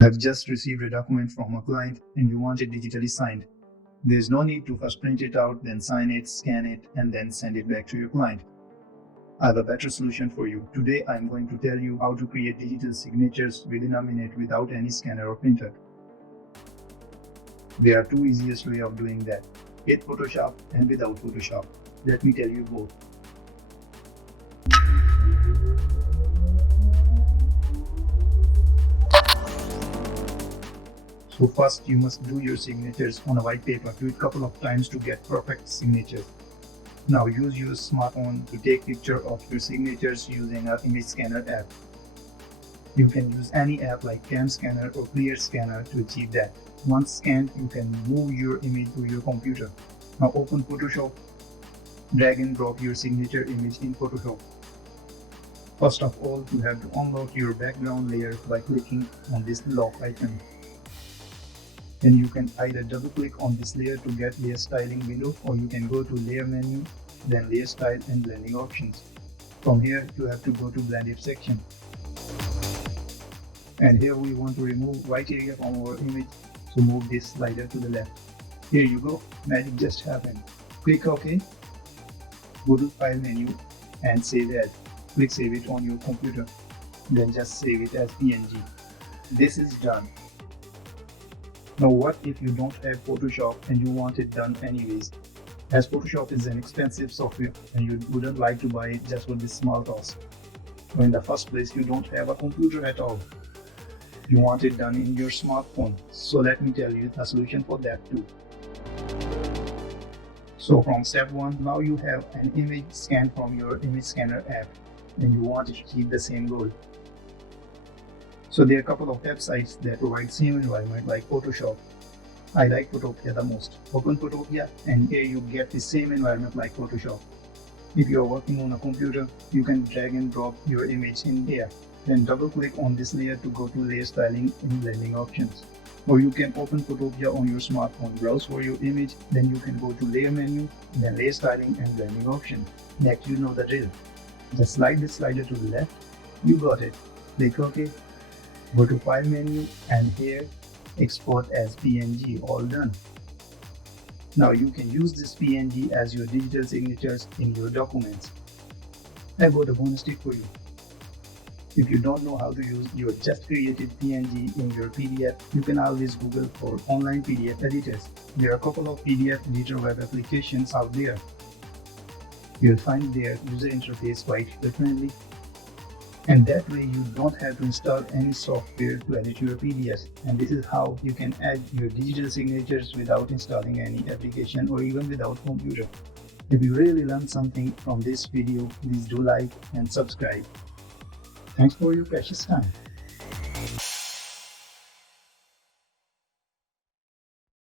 Have just received a document from a client and you want it digitally signed. There's no need to first print it out, then sign it, scan it, and then send it back to your client. I have a better solution for you. Today I'm going to tell you how to create digital signatures within a minute without any scanner or printer. There are two easiest ways of doing that, with Photoshop and without Photoshop. Let me tell you both. So first you must do your signatures on a white paper. Do it a couple of times to get perfect signatures. Now use your smartphone to take picture of your signatures using an image scanner app. You can use any app like Cam Scanner or Clear Scanner to achieve that. Once scanned, you can move your image to your computer. Now open Photoshop. Drag and drop your signature image in Photoshop. First of all, you have to unlock your background layer by clicking on this lock icon. Then you can either double click on this layer to get layer styling window, or you can go to layer menu, then layer style and blending options. From here you have to go to blend if section. And here we want to remove white area from our image, so move this slider to the left. Here you go, magic just happened. Click OK, go to file menu and save as. Click save it on your computer, then just save it as PNG. This is done. Now what if you don't have Photoshop and you want it done anyways? As Photoshop is an expensive software and you wouldn't like to buy it just for this small cost. So in the first place, you don't have a computer at all. You want it done in your smartphone. So let me tell you the solution for that too. So from step 1, now you have an image scanned from your image scanner app and you want to achieve the same goal. So there are a couple of websites that provide same environment like Photoshop. I like Photopea the most. Open Photopea and here you get the same environment like Photoshop. If you are working on a computer, you can drag and drop your image in here. Then double click on this layer to go to layer styling and blending options. Or you can open Photopea on your smartphone, browse for your image, then you can go to layer menu, then layer styling and blending option. Next you know the drill. Just slide the slider to the left. You got it. Click OK. Go to file menu and here export as PNG, all done. Now you can use this PNG as your digital signatures in your documents. I got a bonus tip for you. If you don't know how to use your just created PNG in your PDF, you can always Google for online PDF editors. There are a couple of PDF editor web applications out there. You'll find their user interface quite friendly. And that way you don't have to install any software to edit your PDFs. And this is how you can add your digital signatures without installing any application or even without computer. If you really learned something from this video, please do like and subscribe. Thanks for your precious time.